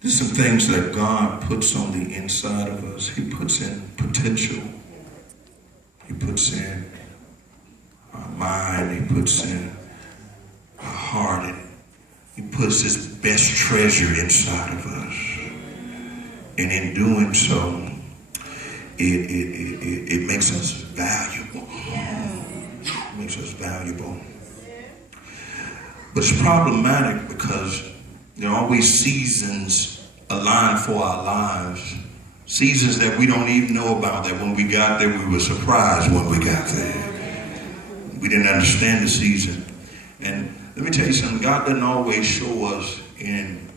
There's some things that God puts on the inside of us. He puts in potential. He puts in our mind. He puts in our heart. And he puts his best treasure inside of us. And in doing so, it makes us valuable. It makes us valuable. But it's problematic because there are always seasons aligned for our lives. Seasons that we don't even know about, that when we got there, we were surprised when we got there. We didn't understand the season. And let me tell you something, God doesn't always show us in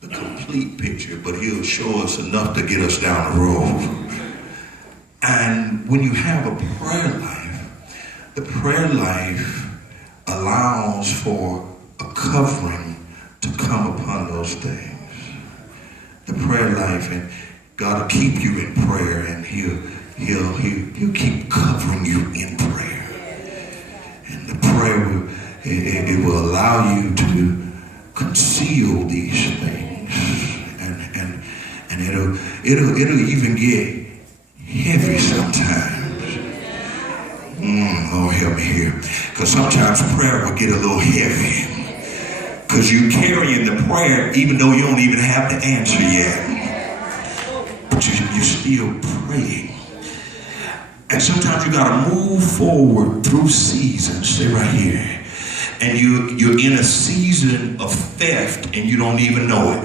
the complete picture, but he'll show us enough to get us down the road. And when you have a prayer life, the prayer life allows for a covering to come upon those things. The prayer life, and God will keep you in prayer, and he'll keep covering you in prayer. And the prayer will, it will allow you to conceal these things, and it'll even get heavy sometimes. Lord help me here. Because sometimes prayer will get a little heavy. Because you're carrying the prayer even though you don't even have the answer yet. But you're still praying. And sometimes you got to move forward through seasons. Stay right here. And you're in a season of theft and you don't even know it.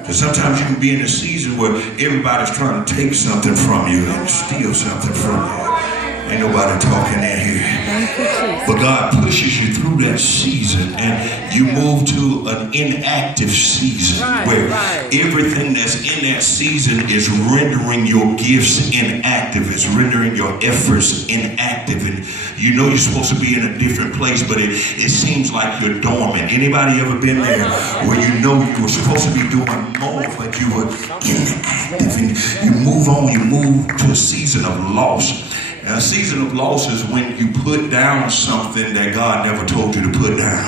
Because sometimes you can be in a season where everybody's trying to take something from you and steal something from you. Ain't nobody talking in here. But God pushes you through that season and you move to an inactive season where everything that's in that season is rendering your gifts inactive. It's rendering your efforts inactive. And you know you're supposed to be in a different place, but it seems like you're dormant. Anybody ever been there where you know you were supposed to be doing more, but you were inactive? And you move on, you move to a season of loss. A season of loss is when you put down something that God never told you to put down.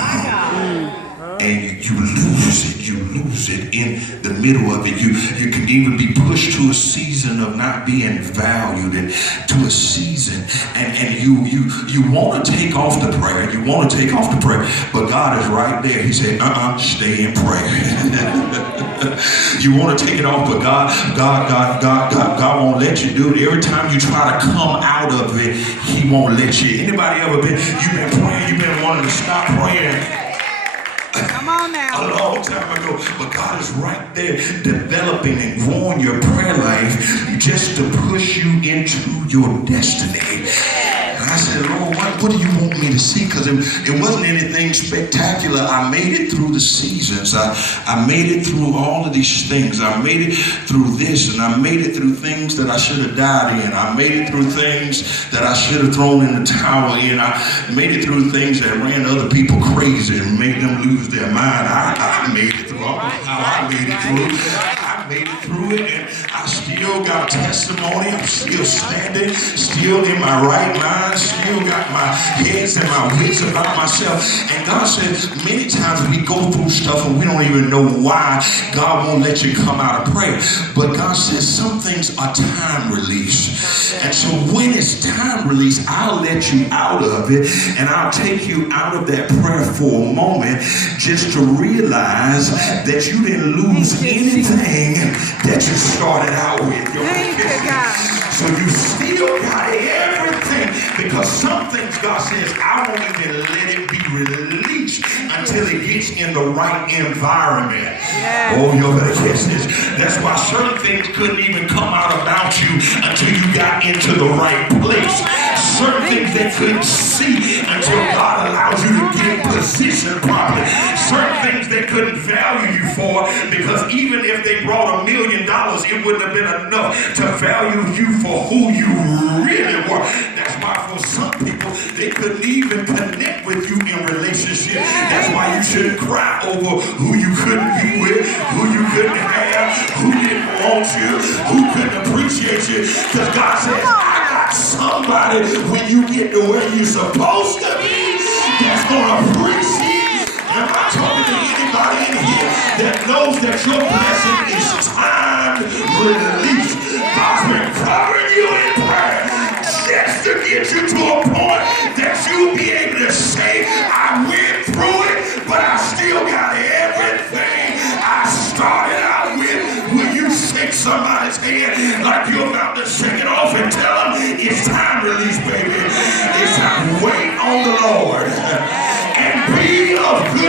And you lose it in the middle of it. You can even be pushed to a season of not being valued, and to a season, and you want to take off the prayer, but God is right there. He said, stay in prayer. You want to take it off, but God won't let you do it. Every time you try to come out of it, he won't let you. Anybody ever you've been praying, you've been wanting to stop praying come on now. a long time ago, but God is right there developing and growing your prayer life just to push you into your destiny. And I said, Lord, what do you want me to see? Because it wasn't anything spectacular. I made it through the seasons. I made it through all of these things. I made it through this, and I made it through things that I should have died in. I made it through things that I should have thrown in the towel in. I made it through things that ran other people crazy and made them lose their mind. I made it through. I don't know how I made it through. I made it through it, and I still got a testimony. I'm still standing, still in my right mind, still got my heads and my wits about myself. And God says, many times we go through stuff and we don't even know why God won't let you come out of prayer. But God says some things are time release. And so when it's time release, I'll let you out of it, and I'll take you out of that prayer for a moment just to realize that you didn't lose anything that you started out with. So you still got everything, because some things God says, I won't even let it be released until it gets in the right environment. Oh, you better catch this. That's why certain things couldn't even come out about you until you got into the right place. Certain things they couldn't see until God allows you to get in position properly. Certain things they couldn't value you for, because even if they brought $1 million, it wouldn't have been enough to value you for who you really were. That's why for some people, they couldn't even connect with you in relationship. That's why you shouldn't cry over who you couldn't be with, who you couldn't have, who didn't want you, who couldn't appreciate you. Because God says, I got somebody when you get to where you're supposed to be that's going to appreciate and Am I talking to anybody in here that knows that your blessing is time released? God's been covering you in prayer just to get you to a point that you'll be able to say, I went through it, but I still got everything I started out with. Will you shake somebody's hand like you're about to shake it off and tell them it's time release, baby? It's time. Wait on the Lord and be of good